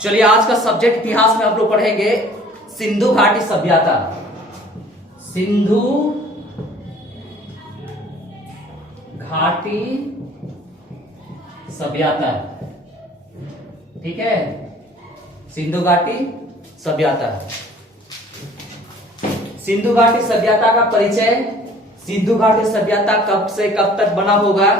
चलिए आज का सब्जेक्ट इतिहास में आप लोग पढ़ेंगे सिंधु घाटी सभ्यता। सिंधु घाटी सभ्यता, ठीक है। सिंधु घाटी सभ्यता, सिंधु घाटी सभ्यता का परिचय। सिंधु घाटी सभ्यता कब से कब तक बना होगा,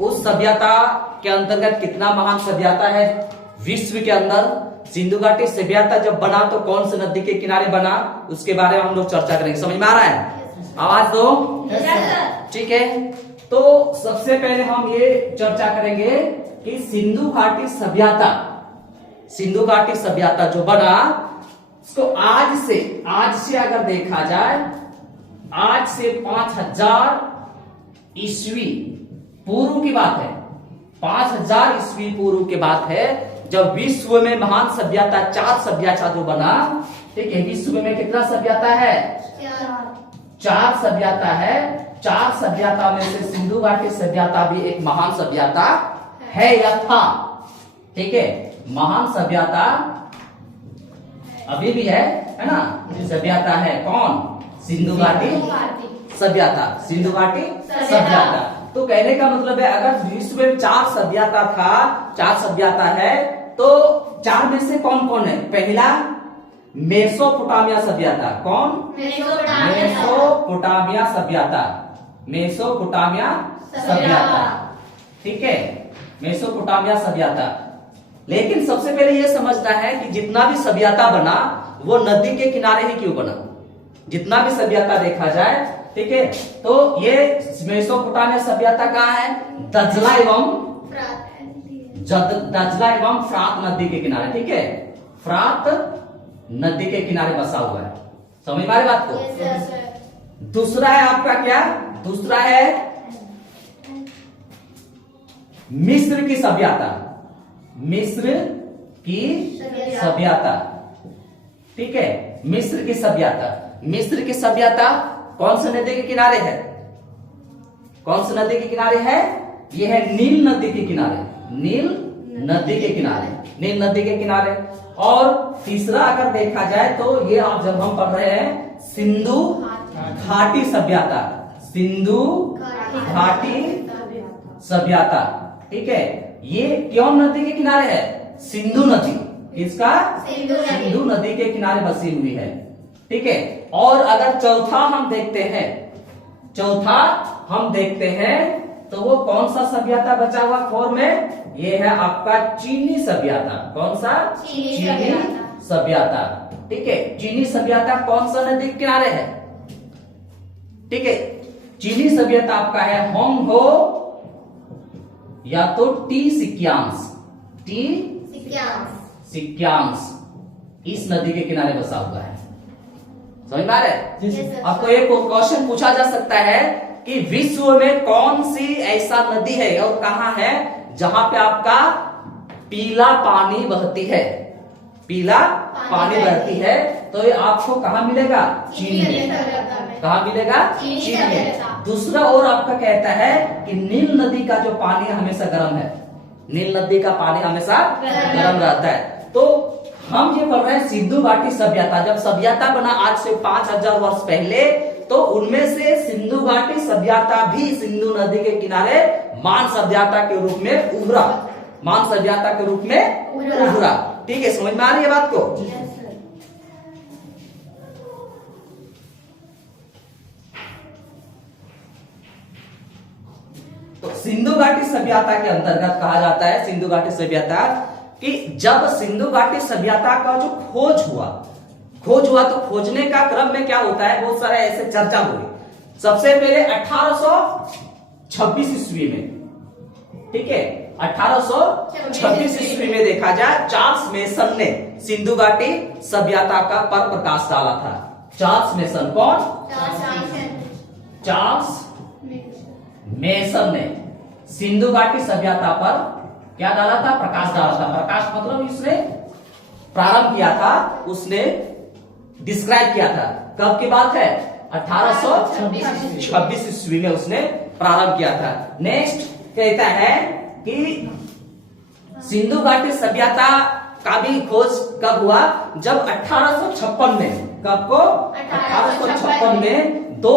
उस सभ्यता के अंतर्गत कितना महान सभ्यता है विश्व के अंदर। सिंधु घाटी सभ्यता जब बना तो कौन से नदी के किनारे बना, उसके बारे में हम लोग चर्चा करेंगे। समझ में आ रहा है? आवाज दो, ठीक है। तो सबसे पहले हम ये चर्चा करेंगे कि सिंधु घाटी सभ्यता, सिंधु घाटी सभ्यता जो बना उसको आज से अगर देखा जाए, आज से 5000 ईस्वी पूर्व की बात है। 5000 ईस्वी पूर्व की बात है जब विश्व में महान सभ्यता, 4 सभ्यता जो बना, ठीक है। विश्व में कितना सभ्यता है? 4 सभ्यता है। 4 सभ्यता में से सिंधु घाटी सभ्यता भी एक महान सभ्यता है या था, ठीक है। महान सभ्यता अभी भी है ना, सभ्यता है। कौन? सिंधु घाटी सभ्यता, सिंधु घाटी सभ्यता। तो कहने का मतलब है अगर विश्व में 4 सभ्यता था, 4 सभ्यता है, तो 4 में से कौन कौन है? पहला मेसोपोटामिया सभ्यता। कौन? मेसोपोटामिया सभ्यता, मेसोपोटामिया सभ्यता, ठीक है। मेसोपोटामिया सभ्यता। लेकिन सबसे पहले यह समझना है कि जितना भी सभ्यता बना वो नदी के किनारे ही क्यों बना। जितना भी सभ्यता देखा जाए, ठीक है, तो ये मेसोपोटामिया सभ्यता कहाँ है? दजला एवं फ्रात नदी के किनारे, ठीक है। फ्रात नदी के किनारे बसा हुआ है। समझ में आ रही बात को? दूसरा है आपका क्या? दूसरा है मिस्र की सभ्यता, मिस्र की सभ्यता, ठीक है। मिस्र की सभ्यता, मिस्र की सभ्यता कौन सी नदी के किनारे है? कौन सी नदी के किनारे है? यह है नील नदी के किनारे, नील नदी के किनारे, नील नदी के किनारे। और तीसरा अगर देखा जाए तो ये आप जब हम पढ़ रहे हैं सिंधु घाटी सभ्यता, सिंधु घाटी सभ्यता, ठीक है। ये कौन नदी के किनारे है? सिंधु नदी, इसका सिंधु नदी के किनारे बसी हुई है, ठीक है। और अगर चौथा हम देखते हैं, चौथा हम देखते हैं तो वो कौन सा सभ्यता बचा हुआ फॉर्म में? ये है आपका चीनी सभ्यता। कौन सा? चीनी सभ्यता, ठीक है। चीनी सभ्यता कौन सा नदी के किनारे है? ठीक है, चीनी सभ्यता आपका है होंगहो या तो टी सिक्यांस, टी सिक्यांस, इस नदी के किनारे बसा हुआ है। समझ में आ रहा है? आपको एक क्वेश्चन पूछा जा सकता है कि विश्व में कौन सी ऐसा नदी है और कहां है जहां पे आपका पीला पानी बहती है, पीला पानी बहती है, तो ये आपको कहां मिलेगा? चीन में। कहां मिलेगा? चीन में। दूसरा और आपका कहता है कि नील नदी का जो पानी हमेशा गर्म है, नील नदी का पानी हमेशा गर्म रहता है। तो हम ये पढ़ रहे हैं सिंधु घाटी सभ्यता। जब सभ्यता बना आज से 5000 वर्ष पहले, तो उनमें से सिंधु घाटी सभ्यता भी सिंधु नदी के किनारे मान सभ्यता के रूप में उभरा, मान सभ्यता के रूप में उभरा, ठीक है। समझ में आ रही है बात को? तो सिंधु घाटी सभ्यता के अंतर्गत कहा जाता है, सिंधु घाटी सभ्यता, कि जब सिंधु घाटी सभ्यता का जो खोज हुआ तो खोजने का क्रम में क्या होता है, बहुत सारे ऐसे चर्चा हुई। सबसे पहले 1826 ईस्वी में, ठीक है, 1826 ईस्वी में देखा जाए चार्ल्स मेसन ने सिंधु घाटी सभ्यता का पर प्रकाश डाला था। चार्ल्स मेसन, कौन? चार्ल्स मेसन ने सिंधु घाटी सभ्यता पर क्या डाला था? प्रकाश डाला था। प्रकाश मतलब उसने प्रारंभ किया था, उसने डिस्क्राइब किया था। कब की बात है? 1826 ईस्वी में उसने प्रारंभ किया था। नेक्स्ट कहता है कि सिंधु घाटी सभ्यता का भी खोज कब हुआ, जब 1856 में, कब को 1856 में दो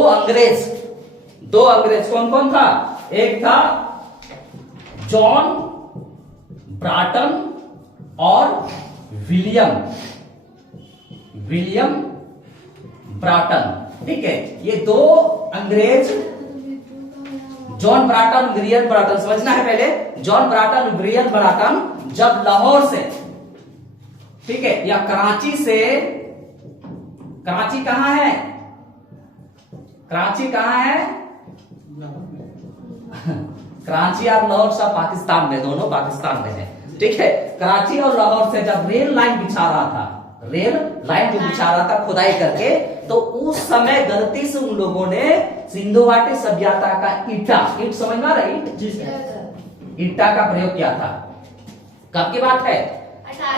अंग्रेज कौन कौन था, एक था जॉन ब्राटन और विलियम ब्राटन, ठीक है। ये दो अंग्रेज, जॉन ब्राटन विलियम ब्राटन, समझना है पहले, जॉन ब्राटन विलियम ब्राटन जब लाहौर से, ठीक है, या कराची से, कराची कहां है, कराची कहां है, कराची और लाहौर सब पाकिस्तान में, दोनों पाकिस्तान में है, ठीक है। कराची और लाहौर से जब रेल लाइन बिछा रहा था, रेल लाइन जो बिछा रहा था खुदाई करके, तो उस समय गलती से उन लोगों ने सिंधु घाटी सभ्यता का ईट समझ में आ रहा है, ईटा का प्रयोग किया था। कब की बात है,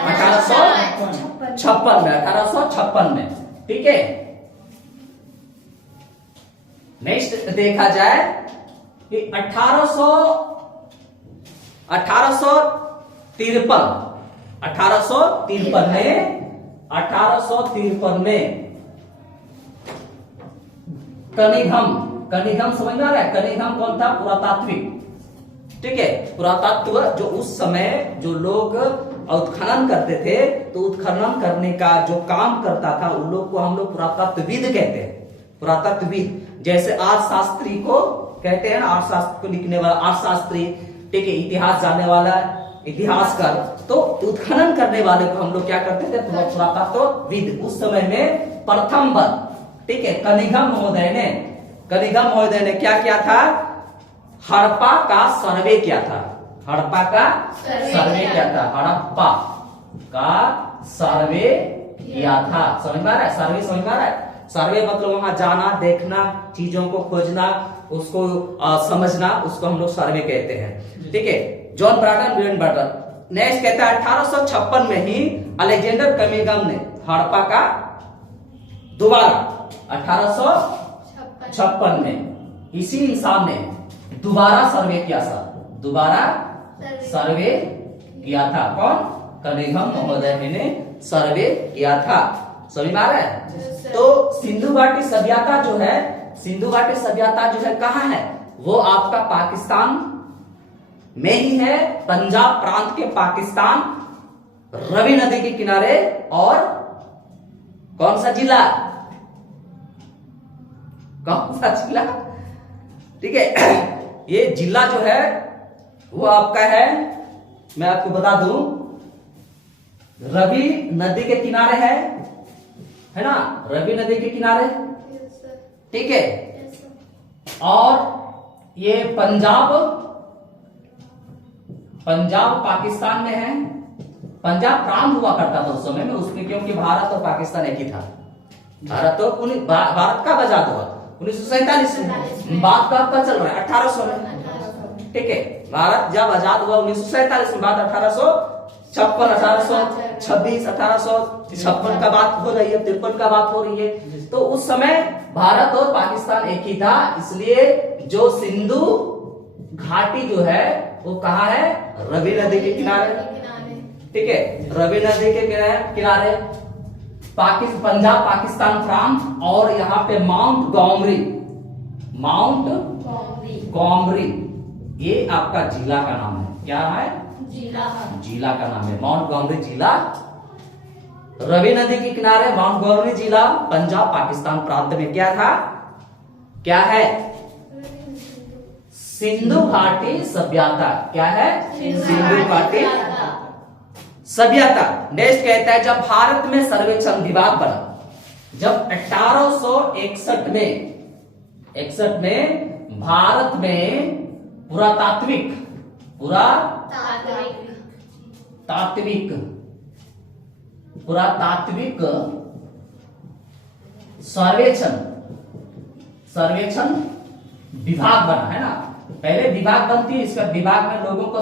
1856 में, ठीक है। नेक्स्ट देखा जाए कि 1853 में कनिघम समझ में आ रहा है, कनिघम कौन था, पुरातात्विक, ठीक है, पुरातत्व, जो उस समय जो लोग उत्खनन करते थे, तो उत्खनन करने का जो काम करता था उन लोग को हम लोग पुरातत्वविद कहते हैं, पुरातत्वविद। जैसे अर्थशास्त्री को कहते हैं ना, अर्थशास्त्र को लिखने वाला अर्थशास्त्री, ठीक है, इतिहास जानने वाला इतिहासकार, तो उत्खनन करने वाले को हम लोग क्या करते थे, पुरातत्वविद। उस समय में प्रथम बार, ठीक है, कनिघम महोदय ने क्या किया था, हड़प्पा का सर्वे किया था, हड़प्पा का सर्वे किया था, हड़प्पा का सर्वे किया था, समझ में आ रहा है, सर्वे समझ में आ रहा है, सर्वे मतलब वहां जाना, देखना, चीजों को खोजना, उसको समझना, उसको हम लोग सर्वे कहते हैं, ठीक है। John Bratton William Bratton. Next कहता है 1856 में ही अलेक्जेंडर कनिघम ने हड़प्पा का दोबारा 1856 में इसी इंसान ने दोबारा सर्वे किया था, कौन, कनिघम महोदय ने सर्वे किया था, समझ में आ रहा है। तो सिंधु घाटी सभ्यता जो है कहां है, वो आपका पाकिस्तान में ही है, पंजाब प्रांत के पाकिस्तान, रवि नदी के किनारे, और कौन सा जिला, ठीक है। ये जिला जो है वो आपका है, मैं आपको बता दूं, रवि नदी के किनारे है ना, रवि नदी के किनारे, ठीक है। और ये पंजाब पाकिस्तान में है, पंजाब प्रांत हुआ करता था उस समय में, उसमें क्योंकि भारत और पाकिस्तान एक ही था, भारत का आजाद हुआ 1947 में, बात कब चल रहा है, 1800 में, ठीक है। भारत जब आजाद हुआ 1947 में, बात 1856, 1826, 1856 का बात हो रही है, 53 का बात हो रही है। तो उस समय भारत और पाकिस्तान एक ही था, इसलिए जो सिंधु घाटी जो है वो कहाँ है, रवि नदी के किनारे, ठीक है, रवि नदी के किनारे, पंजाब पाकिस्तान प्रांत, और यहाँ पे माउंट गौमरी, ये आपका जिला का नाम है, क्या है, जिला का नाम है, माउंट गौमरी जिला, रवि नदी के किनारे, माउंट गौमरी जिला, पंजाब पाकिस्तान प्रांत में क्या था, क्या है, सिंधु घाटी सभ्यता, क्या है, सिंधु घाटी सभ्यता। नेक्स्ट कहता है जब भारत में सर्वेक्षण विभाग बना, जब 1861 में भारत में पुरातात्विक सर्वेक्षण विभाग बना, है ना, पहले विभाग बनती है, इसका विभाग में लोगों को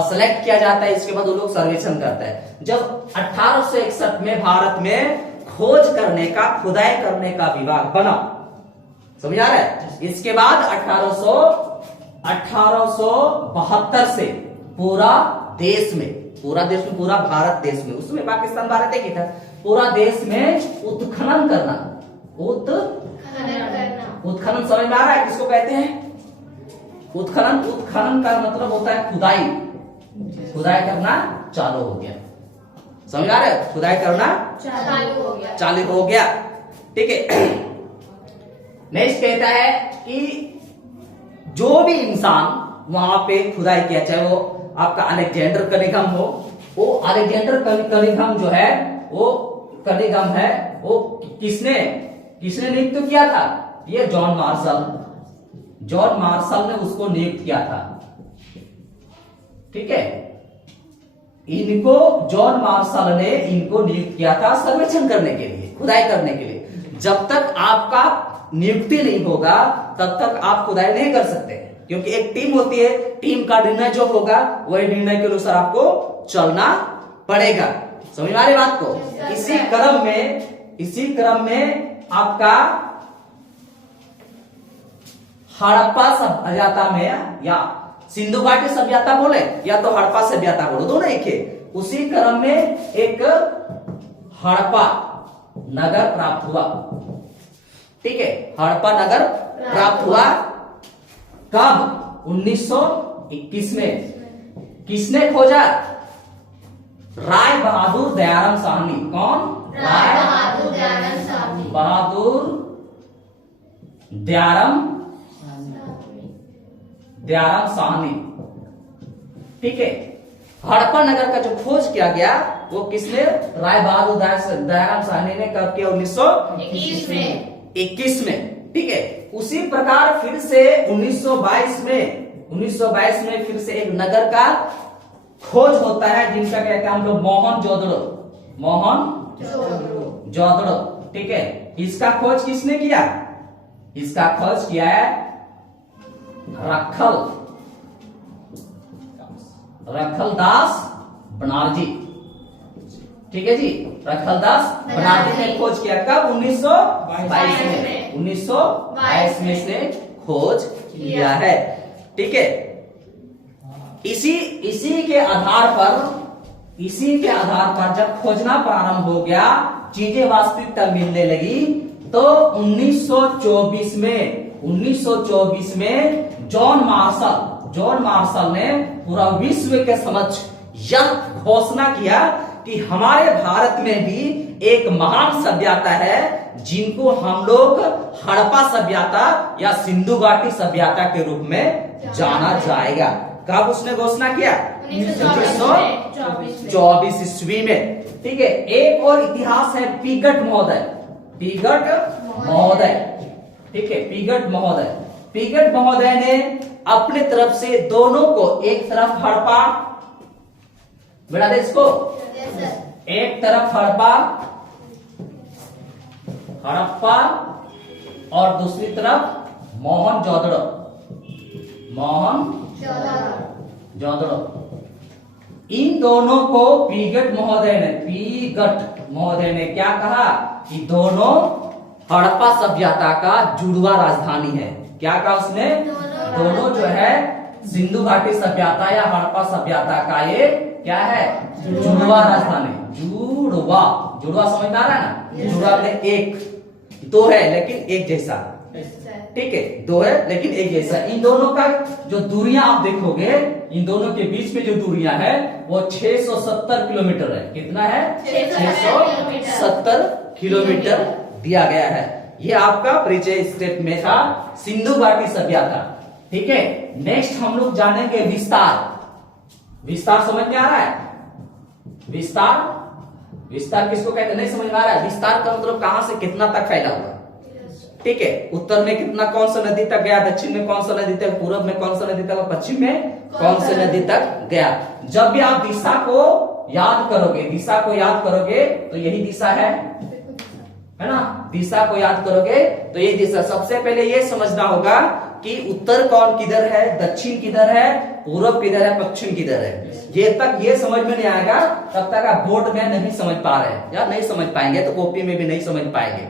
सेलेक्ट किया जाता है, इसके बाद वो लोग सर्वेक्षण करते हैं। जब 1861 में भारत में खोज करने का, खुदाई करने का विभाग बना, समझ आ रहा है। इसके बाद 1872 से पूरा देश में, पूरा देश में, पूरा भारत देश में, उसमें पाकिस्तान भारत एक ही था, पूरा देश में उत्खनन करना। उत्खनन समझ में आ रहा है किसको कहते हैं? उत्खनन। उत्खनन का मतलब होता है खुदाई। खुदाई करना चालू हो गया। समझ आ रहा है? खुदाई करना चालू हो गया। ठीक है। नेक्स्ट कहता है कि जो भी इंसान वहां पे खुदाई किया, चाहे वो आपका अलेक्जेंडर कनिंघम हो, वो अलेक्जेंडर कनिंघम जो है वो कनिंघम है, वो किसने नियुक्त किया था? ये जॉन मार्शल ने उसको नियुक्त किया था। ठीक है, इनको जॉन मार्शल ने इनको नियुक्त किया था सर्वेक्षण करने के लिए, खुदाई करने के लिए। जब तक आपका नियुक्ति नहीं होगा तब तक आप खुदाई नहीं कर सकते, क्योंकि एक टीम होती है, टीम का निर्णय जो होगा वही निर्णय के अनुसार आपको चलना पड़ेगा। समझ में आ रही बात को? इसी क्रम में आपका हड़प्पा सभ्यता में, या सिंधु घाटी सभ्यता बोले या तो हड़प्पा सभ्यता बोलो, दोनों एक है। उसी क्रम में एक हड़प्पा नगर प्राप्त हुआ। ठीक है, हड़प्पा नगर प्राप्त हुआ कब? 1921 में। किसने खोजा? राय बहादुर दयाराम साहनी। कौन? राय बहादुर दयाराम साहनी। ठीक है, हड़प्पा नगर का जो खोज किया गया वो किसने? राय बहादुर दयाराम साहनी ने कब किया? 1921 में। ठीक है, उसी प्रकार फिर से 1922 में फिर से एक नगर का खोज होता है, जिनका कहते हैं हम लोग मोहनजोदड़ो। ठीक है, इसका खोज किसने किया? इसका खोज किया है रखलदास बनर्जी। ठीक है जी, रखलदास बनर्जी ने खोज किया कब? 1922 में। 1922 में इसने खोज किया है। ठीक है, इसी के आधार पर जब खोजना प्रारंभ हो गया, चीजें वास्तविकता मिलने लगी, तो 1924 में जॉन मार्शल ने पूरा विश्व के समक्ष यह घोषणा किया कि हमारे भारत में भी एक महान सभ्यता है, जिनको हम लोग हड़प्पा सभ्यता या सिंधु घाटी सभ्यता के रूप में जाना जाएगा। कब उसने घोषणा किया? 1924 ईस्वी में। ठीक है, एक और इतिहास है पीगट महोदय। ठीक है, पीगट महोदय ने अपने तरफ से दोनों को, एक तरफ हड़प्पा, बेटा देश को, एक तरफ हड़प्पा और दूसरी तरफ मोहनजोदड़ो। इन दोनों को पीगट महोदय ने क्या कहा कि दोनों हड़प्पा सभ्यता का जुड़वा राजधानी है। क्या कहा उसने? दोनों जो है सिंधु घाटी सभ्यता या हड़प्पा सभ्यता का ये क्या है? जुड़वा राजधानी। जुड़वा समझ में आ रहा है ना? जुड़वा में एक, दो है लेकिन एक जैसा। ठीक है, दो है लेकिन एक जैसा। इन दोनों का जो दूरियां आप देखोगे, इन दोनों के बीच में जो दूरियां है वो 670 किलोमीटर है। कितना है? 670 किलोमीटर दिया गया है। ये आपका परिचय स्टेप में था सिंधु घाटी सभ्यता। ठीक है, नेक्स्ट हम लोग जानेंगे विस्तार समझ में आ रहा है? विस्तार किसको कहते हैं? नहीं समझ में आ रहा है? विस्तार का मतलब कहां से कितना तक फैला हुआ। ठीक है, उत्तर में कितना, कौन सा नदी तक गया, दक्षिण में कौन सा नदी तक, पूर्व में कौन सा नदी तक, पश्चिम में कौन सा नदी तक गया। जब भी आप दिशा को याद करोगे तो यही दिशा है ना? दिशा को याद करोगे तो यही दिशा। सबसे पहले ये समझना होगा कि उत्तर कौन किधर है, दक्षिण किधर है, पूर्व किधर है, पश्चिम किधर है। ये समझ में नहीं आएगा तब तक आप बोर्ड में नहीं समझ पा रहे हैं या नहीं समझ पाएंगे, तो कॉपी में भी नहीं समझ पाएंगे।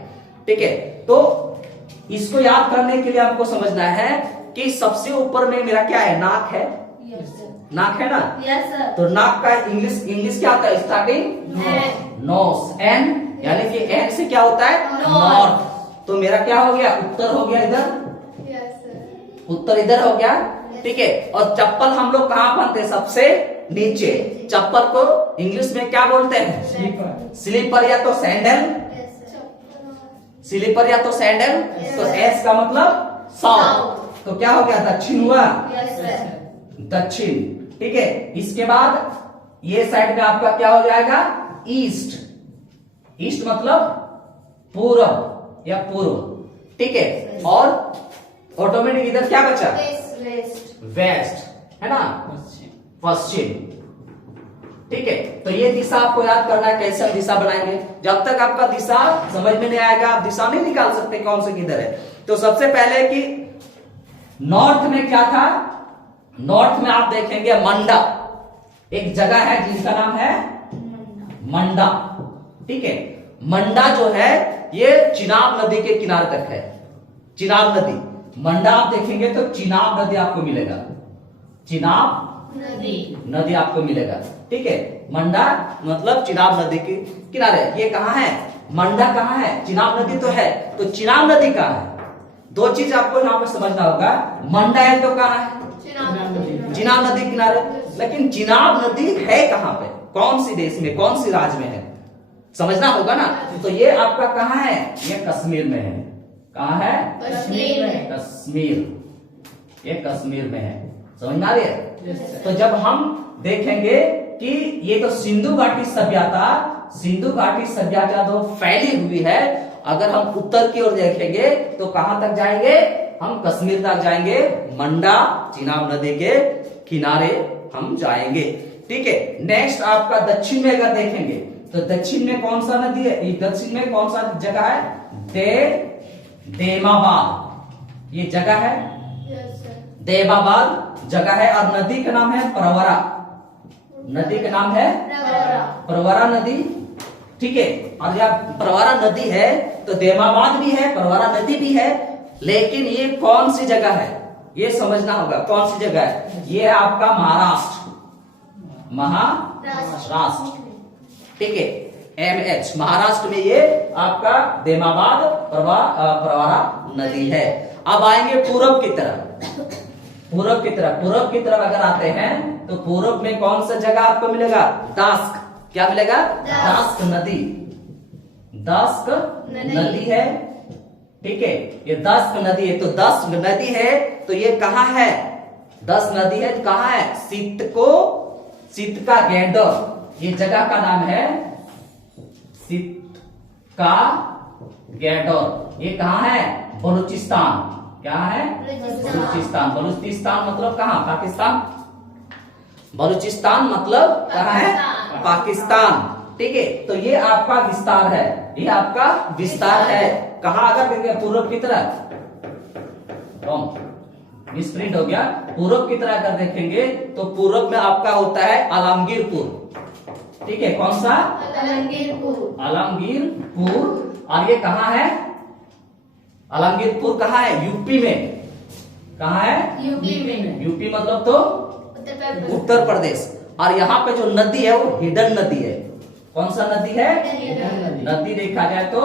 ठीक है, तो इसको याद करने के लिए आपको समझना है कि सबसे ऊपर में मेरा क्या है? नाक है। नाक है ना? Yes sir. तो नाक का इंग्लिश क्या होता है? स्टार्टिंग नोस, एन यानी कि एन से क्या होता है? नॉर्थ। तो मेरा क्या हो गया? उत्तर हो गया इधर, उत्तर इधर हो गया, ठीक है। और चप्पल हम लोग कहाँ पहनते हैं? सबसे नीचे। चप्पल को इंग्लिश में क्या बोलते हैं? स्लीपर या तो सैंडल, स्लीपर या तो सैंडल। तो एस का मतलब साउथ, तो क्या हो गया? दक्षिण हुआ, दक्षिण, ठीक है। इसके बाद ये साइड में आपका क्या हो जाएगा? ईस्ट। ईस्ट मतलब पूर्व या पूर्व, ठीक है। और ऑटोमेटिक इधर क्या बचा? वेस्ट, है ना? पश्चिम, ठीक है। तो ये दिशा आपको याद करना है, कैसे हम दिशा बनाएंगे। जब तक आपका दिशा समझ में नहीं आएगा, आप दिशा नहीं निकाल सकते कौन से किधर है। तो सबसे पहले कि नॉर्थ में क्या था? नॉर्थ में आप देखेंगे मंडा, एक जगह है जिसका नाम है मंडा, ठीक है। मंडा जो है ये चिनाब नदी के किनारे तक है। चिनाब नदी, मंडा आप देखेंगे तो चिनाब नदी आपको मिलेगा, चिनाब नदी आपको मिलेगा, ठीक है। मंडा मतलब चिनाब नदी के किनारे। ये कहाँ है? मंडा कहाँ है? चिनाब नदी तो है, तो चिनाब नदी कहाँ है? दो चीज आपको यहाँ पे समझना होगा। मंडा है तो कहाँ है? चिनाब नदी किनारे। लेकिन चिनाब नदी है कहाँ पे? कौन सी देश में, कौन सी राज्य में है? समझना होगा ना। तो ये आपका कहाँ है? ये कश्मीर में है। कहाँ है? कश्मीर में। कश्मीर, ये कश्मीर में है। समझ में आ रही है? तो जब हम देखेंगे कि ये तो सिंधु घाटी सभ्यता, सिंधु घाटी सभ्यता तो फैली हुई है। अगर हम उत्तर की ओर देखेंगे तो कहां तक जाएंगे? हम कश्मीर तक जाएंगे, मंडा चिनाब नदी के किनारे हम जाएंगे, ठीक है। नेक्स्ट आपका दक्षिण में अगर देखेंगे तो दक्षिण में कौन सा नदी है? दक्षिण में कौन सा जगह है? देमाबाद, ये जगह है, देमाबाद जगह है। और नदी का नाम है प्रवरा, नदी का नाम है प्रवरा नदी, ठीक है। और जब प्रवरा नदी है तो देमाबाद भी है, प्रवरा नदी भी है। लेकिन ये कौन सी जगह है? ये समझना होगा कौन सी जगह है। ये आपका महाराष्ट्र, महाराष्ट्र, ठीक है। MH महाराष्ट्र में ये आपका देमाबाद प्रवरा नदी है। अब आएंगे पूरब की तरफ, पूरब की तरफ, पूरब की तरफ अगर आते हैं तो पूरब में कौन सा जगह आपको मिलेगा? दास्क, क्या मिलेगा? दास्क नदी, दास्क नदी है, ठीक है। ये दास्क नदी है, तो दास्क नदी है तो ये कहाँ है? दास्क नदी है कहाँ है? सितका गेंडर, ये जगह का नाम है सितका गेंडर। ये कहाँ है? बलूचिस्तान। क्या है? बलूचिस्तान। बलूचिस्तान मतलब कहाँ? पाकिस्तान। बलूचिस्तान मतलब कहाँ है? पाकिस्तान, ठीक है। तो ये आपका विस्तार है, ये आपका विस्तार है। कहाँ अगर देखें पूर्व की तरफ, मिसप्रिंट हो गया। पूर्व की तरह अगर देखेंगे तो पूर्व में आपका होता है आलमगीरपुर, ठीक है। कौन सा? आलमगीरपुर। और ये कहाँ है? आलमगीरपुर कहाँ है? यूपी में। कहाँ है? यूपी में। यूपी मतलब तो उत्तर प्रदेश। और यहाँ पे जो नदी है वो हिडन नदी है। कौन सा नदी है? नदी देखा जाए तो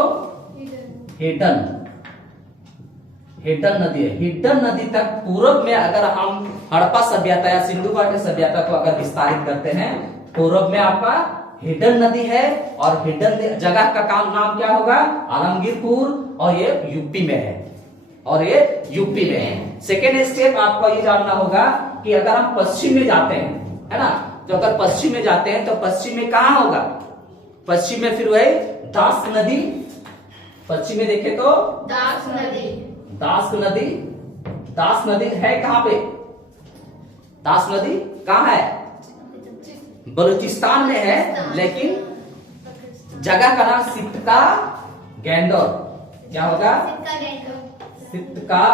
हिडन, हिडन नदी है। हिडन नदी तक पूर्व में अगर हम हड़प्पा सभ्यता या सिंधु घाटी सभ्यता को अगर विस्तारित करते हैं, पूर्व में आपका हिडन नदी है। और हिडन जगह का नाम क्या होगा? आलमगीरपुर। और ये यूपी में है, और ये यूपी में है। सेकेंड स्टेप आपको ये जानना होगा कि अगर हम पश्चिम में जाते हैं, है ना, तो अगर पश्चिम में जाते हैं तो पश्चिम में कहाँ होगा? पश्चिम में फिर वही दास नदी। पश्चिम में देखे तो दास नदी, दास नदी, दास नदी है कहाँ पे? दास नदी कहाँ है? बलूचिस्तान में है, लेकिन जगह का नाम सितका गेंडर। क्या होगा? सितका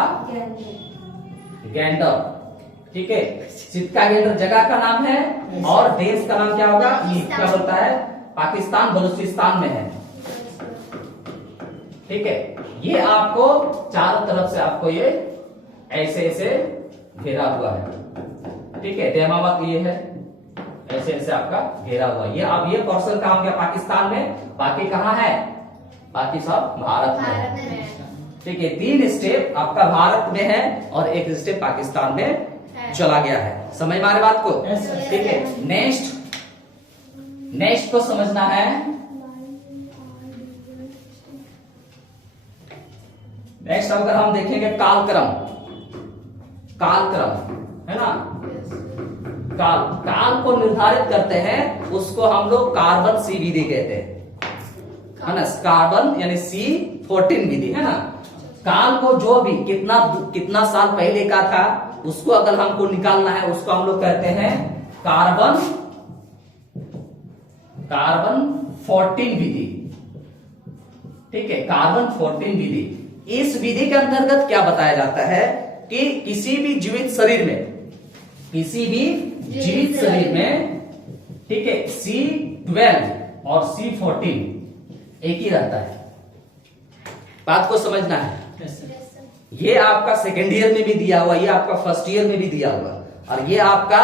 गेंडर, ठीक है। सितका गेंडर जगह का नाम है, और देश का नाम क्या होगा? ये क्या होता है? पाकिस्तान बलूचिस्तान में है, ठीक है। ये आपको चारों तरफ से आपको ये ऐसे ऐसे घेरा हुआ है, ठीक है, तैमावत ये है, ऐसे ऐसे आपका घेरा हुआ। ये अब ये पोर्शन कहाँ हो गया? पाकिस्तान में। बाकी कहाँ है? बाकी सब भारत में भारत है। में ठीक है, 3 स्टेप आपका भारत में है और 1 स्टेप पाकिस्तान में है। चला गया है। समझ में आ रही बात को? Yes, sir. ठीक है, नेक्स्ट को समझना है। नेक्स्ट अगर हम देखेंगे कालक्रम है ना, काल को निर्धारित करते हैं, उसको हम लोग कार्बन सी विधि कहते हैं, है ना। कार्बन यानी C14 विधि, है ना। काल को जो भी कितना साल पहले का था, उसको अगर हमको निकालना है, उसको हम लोग कहते हैं कार्बन 14 विधि। ठीक है, कार्बन 14 विधि। इस विधि के अंतर्गत क्या बताया जाता है कि किसी भी जीवित शरीर में, ठीक है, C12 और C14 एक ही रहता है। बात को समझना है। Yes, sir. ये आपका सेकेंड ईयर में भी दिया हुआ, ये आपका फर्स्ट ईयर में भी दिया हुआ, और ये आपका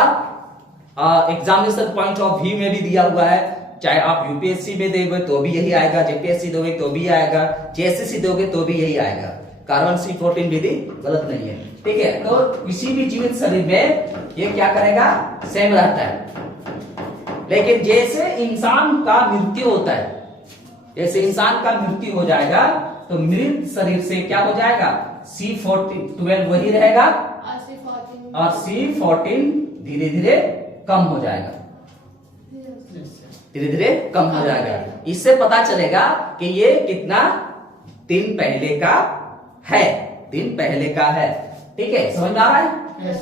एग्जामिनेशन पॉइंट ऑफ व्यू में भी दिया हुआ है। चाहे आप यूपीएससी में दोगे तो भी यही आएगा, जेपीएससी दोगे तो भी आएगा, जेएसएससी दोगे तो भी यही आएगा। कार्बन C14 विधि गलत नहीं है। ठीक है, तो किसी भी जीवित शरीर में ये क्या करेगा? सेम रहता है। लेकिन जैसे इंसान का मृत्यु होता है, जैसे इंसान का मृत्यु हो जाएगा, तो मृत शरीर से क्या हो जाएगा? C12 वही रहेगा और C14 धीरे धीरे कम हो जाएगा, Yes, sir. धीरे धीरे कम हो जाएगा। इससे पता चलेगा कि ये कितना दिन पहले का है, ठीक है, समझ में आ रहा है? Yes.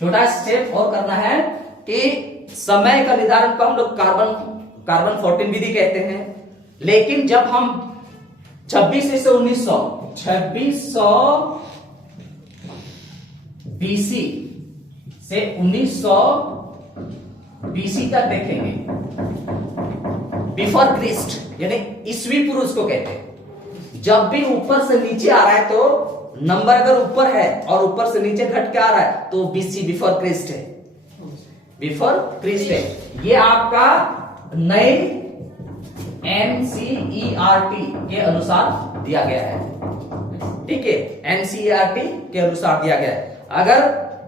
छोटा स्टेप और करना है कि समय का निर्धारण को हम लोग कार्बन 14 विधि कहते हैं। लेकिन जब हम 26 से 2600 बीसी से 1900 बीसी तक देखेंगे, बिफोर क्रिस्ट यानी ईसवी पूर्व उसको कहते हैं। जब भी ऊपर से नीचे आ रहा है तो नंबर अगर ऊपर है और ऊपर से नीचे घट के आ रहा है तो बीसी बिफोर क्रिस्ट है, बिफोर क्रिस्ट है। ये आपका नए एनसीईआरटी के अनुसार दिया गया है। ठीक है, एनसीईआरटी के अनुसार दिया गया है। अगर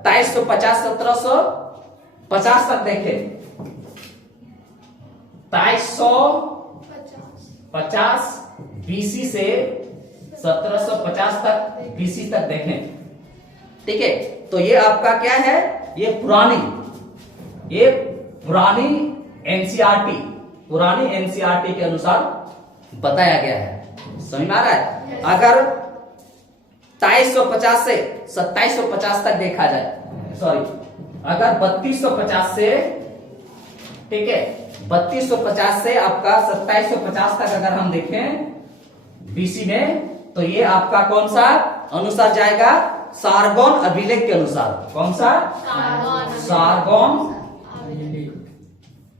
2350 1750 तक देखें, 2350 बीसी से 1750 तक बीसी तक देखें, ठीक है, तो ये आपका क्या है? ये पुरानी एनसीईआरटी के अनुसार बताया गया है। समझ में आ रहा है? अगर 2350 से 2750 तक देखा जाए, सॉरी, अगर 3250 से, ठीक है, 3250 से आपका 2750 तक अगर हम देखें बीसी में, तो ये आपका कौन सा अनुसार जाएगा? सारगोन अभिलेख के अनुसार। कौन सा? सारगोन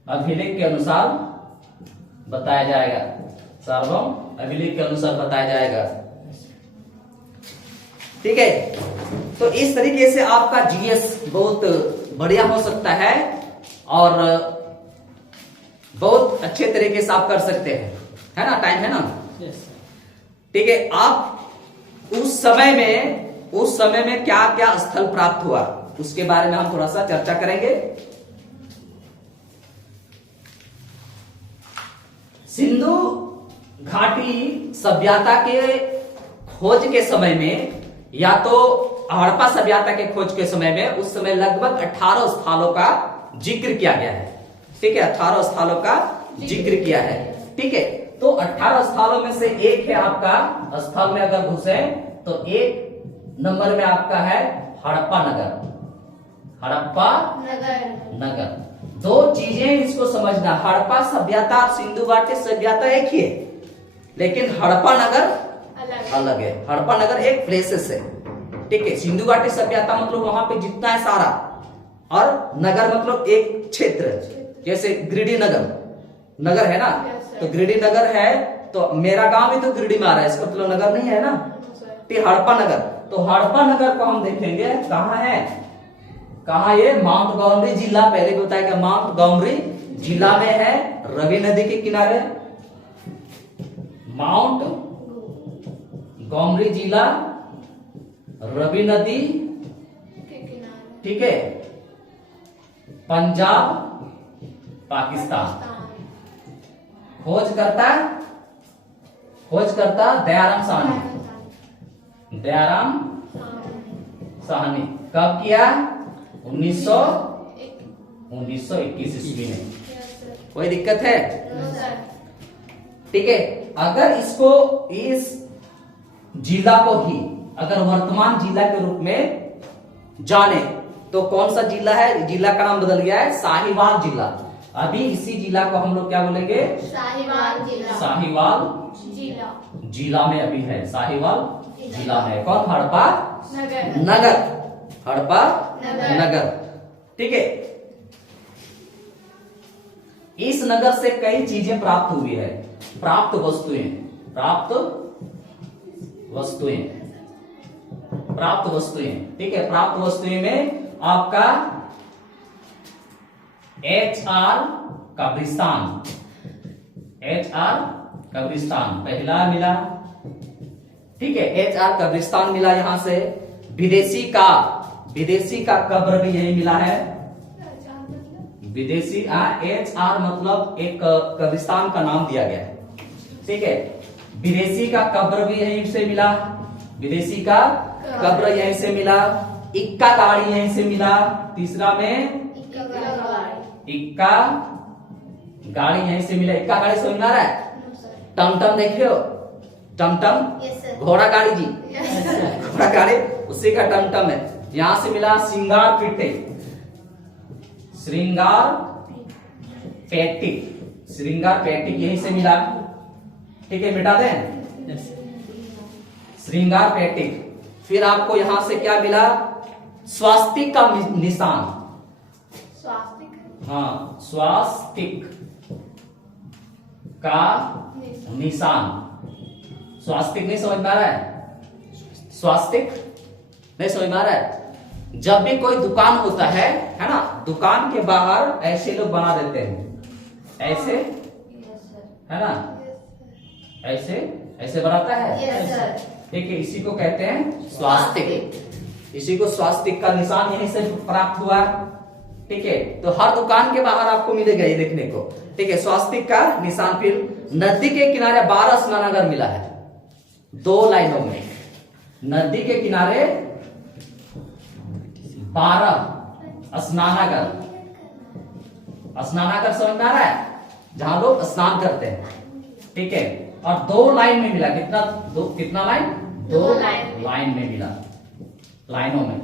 अभिलेख के अनुसार बताया जाएगा। सारगोन अभिलेख के अनुसार बताया जाएगा। ठीक है, तो इस तरीके से आपका जीएस बहुत बढ़िया हो सकता है और बहुत अच्छे तरीके से आप कर सकते हैं, है ना? टाइम है ना? Yes, sir. ठीक है, आप उस समय में क्या क्या स्थल प्राप्त हुआ, उसके बारे में हम थोड़ा सा चर्चा करेंगे। सिंधु घाटी सभ्यता के खोज के समय में, या तो हड़प्पा सभ्यता के खोज के समय में, उस समय लगभग 18 स्थलों का जिक्र किया गया है। ठीक है, 18 स्थलों का जिक्र किया है। ठीक है, तो 18 स्थलों में से एक है आपका, स्थल में अगर घुसे तो एक नंबर में आपका है हड़प्पा नगर। दो चीजें इसको समझना, हड़प्पा सभ्यता और सिंधु घाटी सभ्यता एक ही है, लेकिन हड़प्पा नगर अलग है। हड़प्पा नगर एक प्लेसेस है। ठीक है, सिंधु घाटी सभ्यता मतलब वहां पे जितना है सारा, और नगर मतलब एक क्षेत्र, जैसे गिरिडीह नगर है ना, तो गिरिडीह नगर है, तो मेरा गांव भी तो गिरिडीह में आ रहा है, इसका मतलब नगर नहीं है ना। तो हड़प्पा नगर, तो हड़प्पा नगर को हम देखेंगे कहां है? कहा ये माउंट गौमरी जिला, पहले भी बताया कि माउंट गौमरी जिला में है, रवि नदी के किनारे। माउंट गौमरी जिला, रवि नदी, ठीक है, पंजाब, पाकिस्तान। खोज करता दयाराम साहनी। दयाराम साहनी कब किया? 1921 ईस्वी में। कोई दिक्कत है? ठीक है। अगर इसको, इस जिला को ही अगर वर्तमान जिला के रूप में जाने तो कौन सा जिला है? जिला का नाम बदल गया है साहिवाल जिला। अभी इसी जिला को हम लोग क्या बोलेंगे? साहिवाल जिला। साहिवाल जिला में अभी है, साहिवाल जिला में। कौन? हड़प्पा नगर, हड़प्पा नगर, ठीक है। इस नगर से कई चीजें प्राप्त हुई है, प्राप्त वस्तुएं, ठीक है। प्राप्त वस्तुएं में आपका HR कब्रिस्तान पहला मिला, ठीक है। HR कब्रिस्तान मिला यहां से। विदेशी का कब्र भी यही मिला है। विदेशी HR मतलब एक कब्रिस्तान का नाम दिया गया है, ठीक है। विदेशी का कब्र भी यहीं से मिला, विदेशी का कब्र यहीं से मिला। इक्का गाड़ी यहीं से मिला। तीसरा में इक्का गाड़ी यहीं से मिला। इक्का गाड़ी समझ में आ रहा है? टमटम देखे हो? टमटम घोड़ा गाड़ी जी, घोड़ा गाड़ी उसी का टमटम है। यहां से मिला श्रृंगार पेटी, श्रृंगार पेटी यहीं से मिला, ठीक है। मिटा दें श्रृंगार पेटी। फिर आपको यहां से क्या मिला? स्वास्तिक का निशान। हाँ, स्वास्तिक का निशान। स्वास्तिक नहीं समझ में आ रहा है? स्वास्तिक नहीं समझ में आ रहा है? जब भी कोई दुकान होता है ना, दुकान के बाहर ऐसे लोग बना देते हैं, ऐसे, है ना, ऐसे बनाता है, ठीक है। इसी को कहते हैं स्वास्तिक। इसी को स्वास्तिक का निशान यहीं से प्राप्त हुआ, ठीक है। तो हर दुकान के बाहर आपको मिलेगा ये देखने को, ठीक है, स्वास्तिक का निशान। फिर नदी के किनारे 12 स्नानागार मिला है, 2 लाइनों में। नदी के किनारे 12 स्नानागार समझ में आ रहा है? जहां लोग स्नान करते हैं, ठीक है। और 2 लाइन में मिला। कितना लाइन? 2 लाइन में मिला, लाइनों में,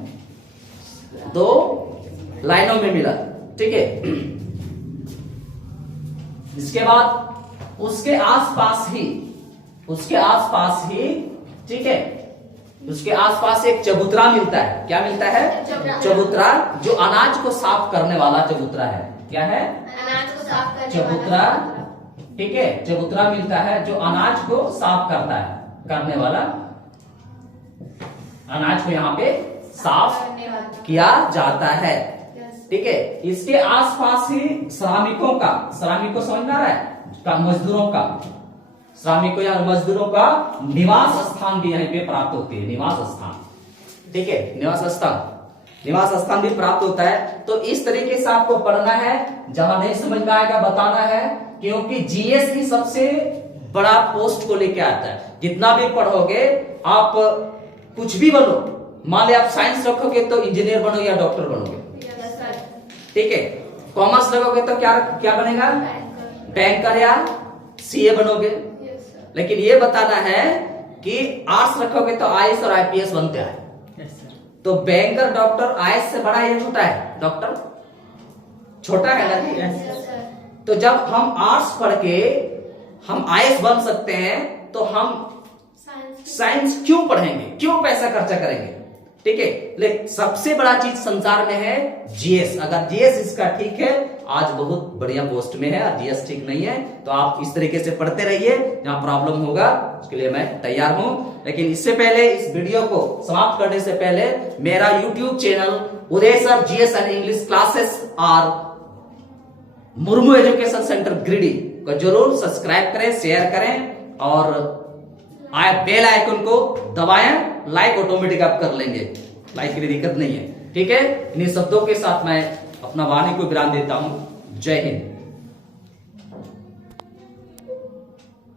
2 लाइनों में मिला, ठीक है। इसके बाद उसके आसपास ही, ठीक है, उसके आसपास एक चबूतरा मिलता है। क्या मिलता है? चबूतरा, जो अनाज को साफ करने वाला चबूतरा है। क्या है? अनाज को साफ करने चबूतरा, ठीक है। चबूतरा मिलता है जो अनाज को साफ करने वाला, अनाज को यहाँ पे साफ किया जाता है, ठीक है। इसके आसपास ही श्रमिकों समझ में आ रहा है? मजदूरों का, श्रमिकों या मजदूरों का निवास स्थान भी यहीं पे प्राप्त होती है, निवास स्थान, ठीक है। निवास स्थान भी प्राप्त होता है। तो इस तरीके से आपको पढ़ना है। जहां नहीं समझ में आएगा बताना है, क्योंकि जीएस ही सबसे बड़ा पोस्ट को लेके आता है। जितना भी पढ़ोगे आप, कुछ भी बनो, मान लिया आप साइंस रखोगे तो इंजीनियर बनोगे या डॉक्टर बनोगे, ठीक है। कॉमर्स रखोगे तो क्या बनेगा? बैंकर या सीए बनोगे। लेकिन ये बताना है कि आर्ट्स रखोगे तो आईएएस और आईपीएस बनते हैं। तो बैंकर, डॉक्टर, आईएएस से बड़ा ये छोटा है? डॉक्टर छोटा है ना जी। तो जब हम आर्ट्स पढ़ के हम आईएएस बन सकते हैं, तो हम साइंस क्यों पढ़ेंगे, क्यों पैसा खर्चा करेंगे, ठीक है। लेकिन सबसे बड़ा चीज संसार में है जीएस। अगर जीएस इसका ठीक है, आज बहुत बढ़िया पोस्ट में है, और जीएस ठीक नहीं है तो आप इस तरीके से पढ़ते रहिए। जहां प्रॉब्लम होगा उसके लिए मैं तैयार हूं। लेकिन इससे पहले, इस वीडियो को समाप्त करने से पहले, मेरा YouTube channel Uday sir GS and English classes और मुर्मू एजुकेशन सेंटर गिरिडीह को जरूर सब्सक्राइब करें, शेयर करें और बेल आइकन को दबाएं। लाइक ऑटोमेटिक आप कर लेंगे, लाइक की दिक्कत नहीं है। ठीक है, इन्हीं शब्दों के साथ मैं अपना वाणी को विराम देता हूं। जय हिंद।